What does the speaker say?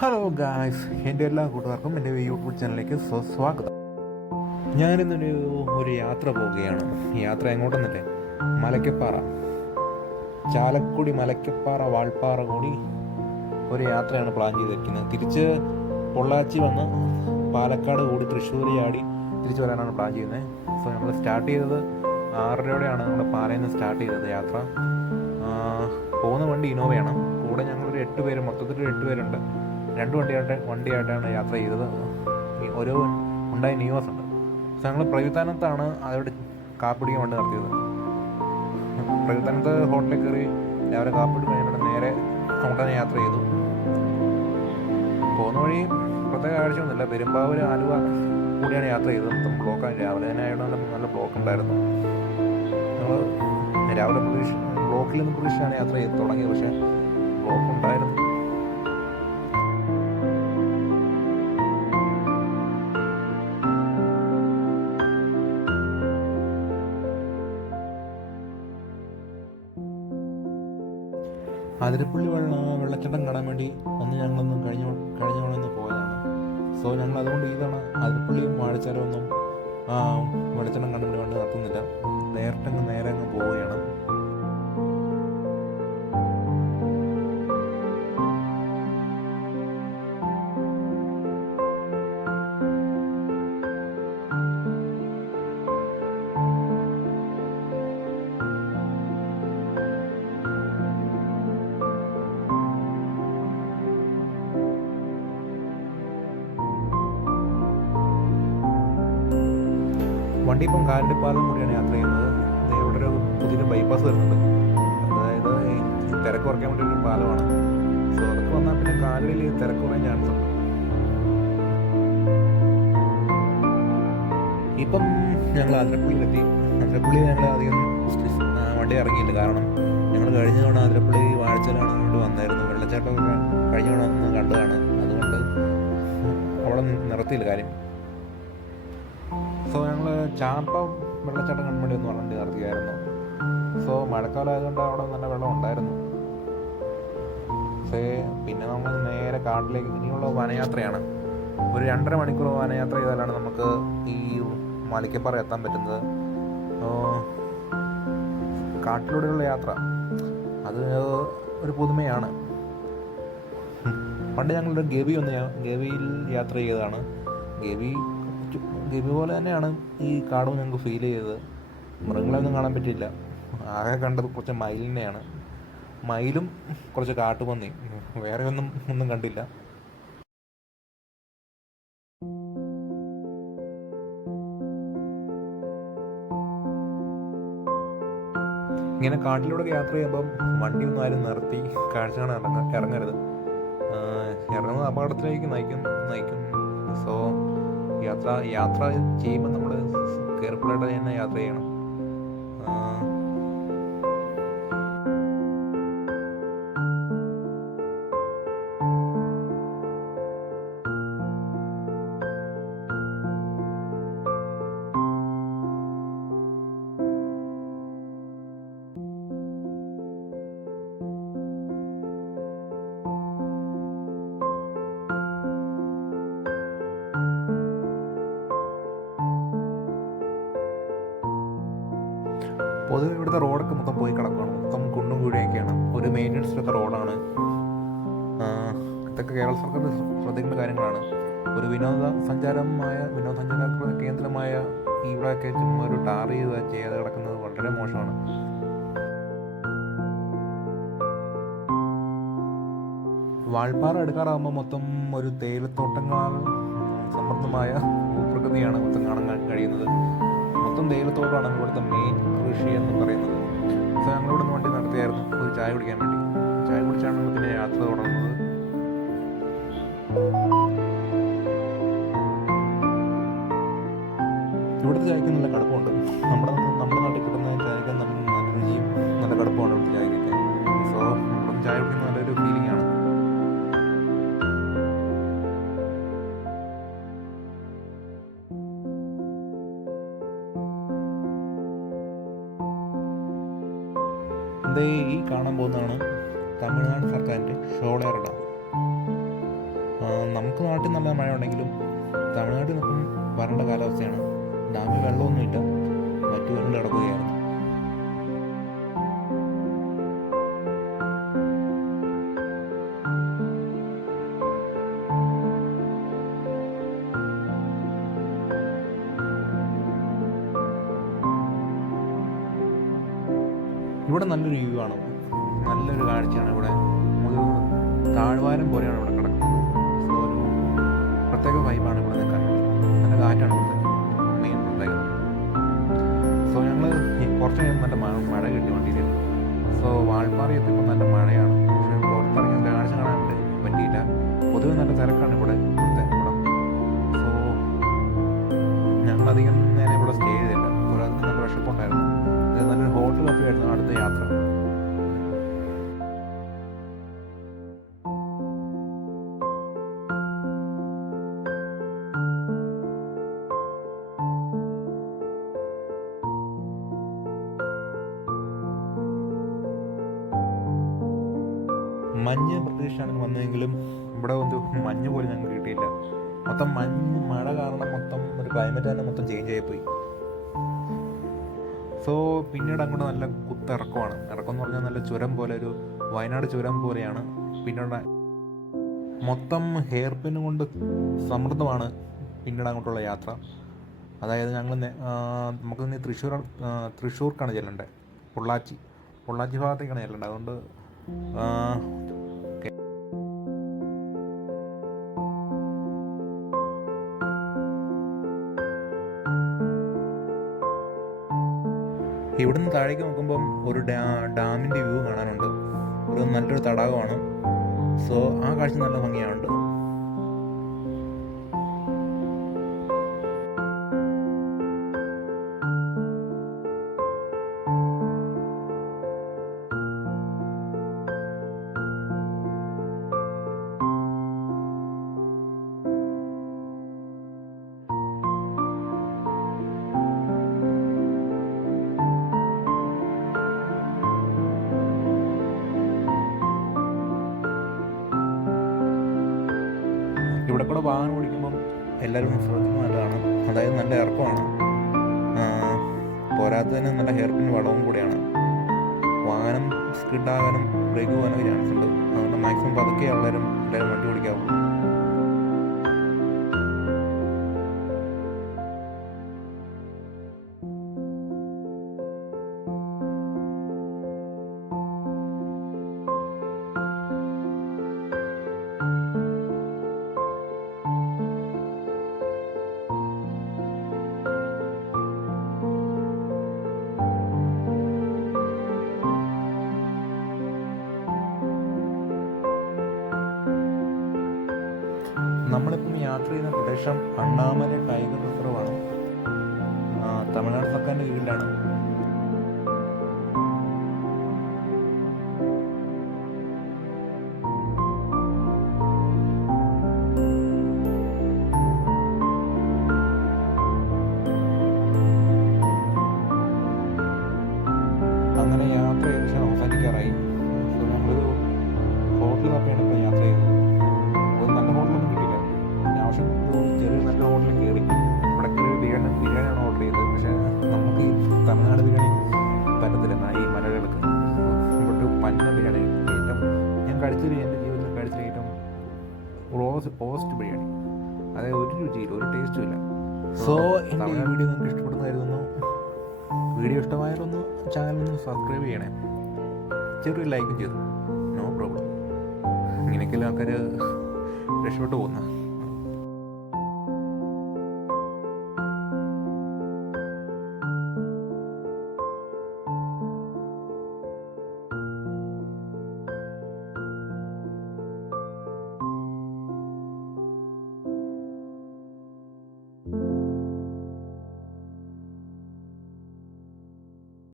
Hello guys, എൻ്റെ എല്ലാ കൂട്ടുകാർക്കും എൻ്റെ യൂട്യൂബ് ചാനലിലേക്ക് സ്വാഗതം. ഞാനിന്നൊരു യാത്ര പോവുകയാണ്. യാത്ര എങ്ങോട്ടെന്നല്ലേ, മലക്കപ്പാറ, ചാലക്കുടി മലക്കപ്പാറ വാൾപ്പാറ കൂടി ഒരു യാത്രയാണ് പ്ലാൻ ചെയ്തിരിക്കുന്നത്. തിരിച്ച് പൊള്ളാച്ചി വന്ന് പാലക്കാട് കൂടി തൃശ്ശൂർ ചാടി തിരിച്ചു വരാനാണ് പ്ലാൻ ചെയ്യുന്നത്. സോ നമ്മൾ സ്റ്റാർട്ട് ചെയ്തത് 6:30യോടെയാണ് നമ്മുടെ പാലയിൽ നിന്ന് സ്റ്റാർട്ട് ചെയ്തത് യാത്ര. പോകുന്ന വണ്ടി ഇനോവയാണ്. കൂടെ ഞങ്ങളൊരു 8 പേര്, മൊത്തത്തിൽ 8 പേരുണ്ട്. 2 വണ്ടിയായിട്ടാണ് യാത്ര ചെയ്തത്. ഒരു ഉണ്ടായി നിയോസ് ഉണ്ട്. സോ ഞങ്ങൾ പ്രവിധാനത്താണ് അവിടെ കാപ്പിടിക്കാൻ വേണ്ടി നടത്തിയത്. പ്രവിധാനത്ത് ഹോട്ടലിൽ കയറി രാവിലെ കാപ്പിടി കഴിഞ്ഞിട്ട് നേരെ അങ്ങോട്ട് യാത്ര ചെയ്തു. പോകുന്ന വഴി പ്രത്യേക കാഴ്ചയൊന്നുമില്ല. പെരുമ്പാവൂർ ആലുവ കൂടിയാണ് യാത്ര ചെയ്തത്. മൊത്തം ബ്ലോക്കാണ്. രാവിലെ തന്നെ ആയതുകൊണ്ട് നല്ല ബ്ലോക്ക് ഉണ്ടായിരുന്നു. ഞങ്ങൾ രാവിലെ ബ്ലോക്കിൽ നിന്ന് പ്രതീക്ഷിച്ചാണ് യാത്ര ചെയ്ത് തുടങ്ങിയത്. പക്ഷേ ബ്ലോക്ക് ഉണ്ടായിരുന്നു. അതിരപ്പള്ളി വെള്ളച്ചാട്ടം കാണാൻ വേണ്ടി ഞങ്ങളൊന്നും കഴിഞ്ഞോളെന്ന് പോയതാണ്. സോ ഞങ്ങൾ അതുകൊണ്ട് ഇതാണ് അതിരപ്പള്ളിയും വാഴച്ചാലമൊന്നും വെള്ളച്ചാട്ടം കാണാൻ വേണ്ടി നടത്തുന്നില്ല. നേരെ അങ്ങ് പോവുകയാണ്. വണ്ടി ഇപ്പം കാലിപ്പാലം കൂടിയാണ് യാത്ര ചെയ്യുന്നത്. ഇവിടെ ഒരു പുതിയൊരു ബൈപ്പാസ് വരുന്നുണ്ട്. അതായത് ഈ തിരക്ക് കുറയ്ക്കാൻ വേണ്ടി ഒരു പാലമാണ്. സോ അതൊക്കെ വന്നാൽ പിന്നെ കാലുകളിൽ തിരക്ക് കുറയാൻ ചാൻസ് ഉണ്ട്. ഇപ്പം ഞങ്ങൾ അതിരപ്പള്ളിയിലെത്തി. അതിരപ്പള്ളി ഞങ്ങൾ അധികം വണ്ടി ഇറങ്ങിയില്ല. കാരണം ഞങ്ങൾ കഴിഞ്ഞ തവണ അതിരപ്പള്ളി വാഴച്ചാലാണ് കൊണ്ട് വന്നായിരുന്നു. വെള്ളച്ചാട്ടമൊക്കെ കഴിഞ്ഞ തവണ ഒന്ന് കണ്ടതാണ്. അതുകൊണ്ട് അവിടെ നിർത്തിയില്ല കാര്യം. സോ ഞങ്ങൾ ചാപ്പം വെള്ളച്ചാട്ടം കാണാൻ വേണ്ടി ഒന്ന് വണ്ടി നടത്തിയായിരുന്നു. സോ മഴക്കാലം ആയതുകൊണ്ട് അവിടെ നല്ല വെള്ളം ഉണ്ടായിരുന്നു. പിന്നെ നമ്മൾ നേരെ കാട്ടിലേക്ക് ഇനിയുള്ള വനയാത്രയാണ്. ഒരു 2.5 മണിക്കൂർ വനയാത്ര ചെയ്താലാണ് നമുക്ക് ഈ മലക്കപ്പാറ എത്താൻ പറ്റുന്നത്. കാട്ടിലൂടെയുള്ള യാത്ര അത് ഒരു പുതുമയാണ്. പണ്ട് ഞങ്ങളുടെ ഗവിയിൽ യാത്ര ചെയ്തതാണ്. ഗവി പോലെ തന്നെയാണ് ഈ കാടും ഞങ്ങൾക്ക് ഫീൽ ചെയ്തത്. മൃഗങ്ങളൊന്നും കാണാൻ പറ്റിയില്ല. ആകെ കണ്ടത് കുറച്ച് മയിലിനെയാണ്. മയിലും കുറച്ച് കാട്ടുപന്നി, വേറെ ഒന്നും കണ്ടില്ല. ഇങ്ങനെ കാട്ടിലൂടെ യാത്ര ചെയ്യുമ്പം വണ്ടിയൊന്നും ആരും നിർത്തി കാഴ്ച കാണാൻ ഇറങ്ങരുത്. ഇറങ്ങുന്നത് അപകടത്തിലേക്ക് നയിക്കും. സോ യാത്ര ചെയ്യുമ്പോൾ നമ്മൾ കെയർഫുള്ളായിട്ട് തന്നെ യാത്ര ചെയ്യണം. പൊതുവെ ഇവിടുത്തെ റോഡൊക്കെ മൊത്തം പോയി കിടക്കുകയാണ്. മൊത്തം കുണ്ടും കുഴിയൊക്കെയാണ്. ഒരു മെയിൻ്റനൻസിലൊക്കെ റോഡാണ്. ഇതൊക്കെ കേരള സർക്കാർ ശ്രദ്ധിക്കേണ്ട കാര്യങ്ങളാണ്. ഒരു വിനോദസഞ്ചാര കേന്ദ്രമായ ഇവിടെയൊക്കെ ചുമ്മാ ഒരു ടാർ ചെയ്യാതെ കിടക്കുന്നത് വളരെ മോശമാണ്. വാൾപ്പാറ എടുക്കാറാകുമ്പോൾ മൊത്തം ഒരു തേയിലത്തോട്ടങ്ങളാൽ സമൃദ്ധമായ ഭൂപ്രകൃതിയാണ് മൊത്തം കാണാൻ കഴിയുന്നത്. മൊത്തം തേയിലത്തോട്ടമാണ് ഇവിടുത്തെ മെയിൻ കൃഷി എന്ന് പറയുന്നത്. സോ ഞങ്ങളിവിടെ നിന്ന് വണ്ടി നടത്തിയായിരുന്നു ഒരു ചായ കുടിക്കാൻ വേണ്ടി. ചായ കുടിച്ചാണ് നമ്മൾ പിന്നെ യാത്ര തുടങ്ങുന്നത്. ഇവിടുത്തെ ചായക്ക് നല്ല കടുപ്പമുണ്ട്. നമ്മുടെ നാട്ടിൽ കിട്ടുന്ന ചായക്ക് നല്ല രുചിയും നല്ല കടുപ്പമാണ് ഇവിടുത്തെ ചായക്കൊക്കെ. സോ ഇവിടുത്തെ ചായ കുടിക്കുന്ന നല്ലൊരു ഫീലിംഗ് ആണ്. ഈ കാണാൻ പോകുന്നതാണ് തമിഴ്നാട് സർക്കാരിൻ്റെ ഷോളയാർ ഡാം. നമുക്ക് നാട്ടിൽ നല്ല മഴ ഉണ്ടെങ്കിലും തമിഴ്നാട്ടിൽ നിൽക്കും വരണ്ട കാലാവസ്ഥയാണ്. ഡാമിൽ വെള്ളമൊന്നുമില്ല, വറ്റി വരണ്ട് കിടക്കുകയായിരുന്നു. ഇവിടെ നല്ലൊരു വ്യൂ ആണ്, നല്ലൊരു കാഴ്ചയാണ്. ഇവിടെ ഒരു താഴ്വാരം പോലെയാണ് ഇവിടെ കിടക്കുന്നത്. സോ ഒരു പ്രത്യേക വൈബാണ് ഇവിടെ നിൽക്കാൻ. നല്ല കാറ്റാണ് ഇവിടുത്തെ മെയിൻ പ്രത്യേകത. സോ ഞങ്ങൾ കുറച്ച് കഴിയുമ്പോൾ നല്ല മഴ കിട്ടി വണ്ടിയിൽ. സോ വാൾപ്പാറ എത്തിയപ്പോൾ നല്ല മഴയാണ്. പക്ഷേ പുറത്തിറങ്ങി കാഴ്ച കാണാൻ പറ്റിയില്ല. പൊതുവെ നല്ല തിരക്കാണ് ഇവിടുത്തെ ഇവിടം. സോ ഞങ്ങളധികം നേരം ഇവിടെ സ്റ്റേ ചെയ്തില്ല. ഒരാൾക്ക് നല്ല വിശപ്പുണ്ടായിരുന്നു. നല്ലൊരു ഹോട്ടലൊക്കെ ആയിരുന്നു അടുത്ത യാത്ര. മഞ്ഞ് പ്രതീക്ഷയാണ് വന്നതെങ്കിലും ഇവിടെ ഒരു മഞ്ഞ് പോലും ഞങ്ങൾക്ക് കിട്ടിയില്ല. മൊത്തം മഴ കാരണം മൊത്തം ഒരു ക്ലൈമറ്റ് തന്നെ മൊത്തം ചേഞ്ച് ആയിപ്പോയി. സോ പിന്നീട് അങ്ങോട്ട് നല്ല കുത്തിറക്കമാണ്. ഇറക്കം എന്ന് പറഞ്ഞാൽ നല്ല ചുരം പോലെ, ഒരു വയനാട് ചുരം പോലെയാണ്. പിന്നീട് മൊത്തം ഹെയർ പിൻ കൊണ്ട് സമൃദ്ധമാണ് പിന്നീട് അങ്ങോട്ടുള്ള യാത്ര. അതായത് ഞങ്ങൾ നമുക്ക് തൃശ്ശൂർക്കാണ് ചെല്ലേണ്ടത്. പൊള്ളാച്ചി ഭാഗത്തേക്കാണ് ചെല്ലേണ്ടത്. അതുകൊണ്ട് ഇവിടുന്ന് താഴേക്ക് നോക്കുമ്പം ഒരു ഡാമിൻ്റെ വ്യൂ കാണാനുണ്ട്. ഒരു നല്ലൊരു തടാകമാണ്. സോ ആ കാഴ്ച നല്ല ഭംഗിയാണുണ്ട്. ഇവിടെ കൂടെ വാഹനം ഓടിക്കുമ്പം എല്ലാവരും ശ്രദ്ധിക്കുന്നത് നല്ലതാണ്. അതായത് നല്ല ഇറക്കമാണ്, പോരാത്തതിന് നല്ല ഹെയർ പിൻ വളവും കൂടെയാണ്. വാഹനം സ്കിഡാകാനും ബ്രേക്ക് പോകാനൊക്കെ ചാൻസ് ഉണ്ട്. അതുകൊണ്ട് മാക്സിമം പതുക്കെ എല്ലാവരും വണ്ടി ഓടിക്കാവുള്ളൂ. നമ്മളിപ്പം യാത്ര ചെയ്യുന്ന പ്രദേശം അണ്ണാമലൈ ടൈഗർ റിസർവാണ്. തമിഴ്നാട് സർക്കാരിൻ്റെ കീഴിലാണ്. അങ്ങനെ യാത്ര ഏകദേശം അവസാനിക്കാറായി. സോ നമ്മളൊരു ഹോട്ടലിലൊക്കെയാണ് ഇപ്പോൾ യാത്ര ചെയ്തത്. ഒരു നല്ല ഹോട്ടലൊന്നും കിട്ടിയില്ല. ആവശ്യം ഒരു ചെറിയ നല്ല ഹോട്ടലിൽ കയറി. ഇവിടെ കയറി ബിരിയാണിയാണ് ഓർഡർ ചെയ്തത്. പക്ഷേ നമുക്ക് ഈ തമിഴ്നാട് ബിരിയാണി പറ്റത്തില്ല, ഈ മലയാളികൾക്ക്. ഇവിടെ പന്ന ബിരിയാണി ഏറ്റവും ഞാൻ കഴിച്ചൊരു എൻ്റെ ജീവിതത്തിൽ കഴിച്ച ഏറ്റവും റോസ്റ്റ് ബിരിയാണി. അതായത് ഒരു രുചിയില്ല, ഒരു ടേസ്റ്റും ഇല്ല. സോ എൻ്റെ ഈ വീഡിയോ നിങ്ങൾക്ക് ഇഷ്ടപ്പെടുന്നതായിരുന്നു. വീഡിയോ ഇഷ്ടമായാലൊന്ന് ചാനലൊന്ന് സബ്സ്ക്രൈബ് ചെയ്യണേ, ചെറിയൊരു ലൈക്കും ചെയ്തു. No problem. ഇങ്ങനെയൊക്കെയല്ലേ ആൾക്കാർ രക്ഷപ്പെട്ടു പോകുന്നത്.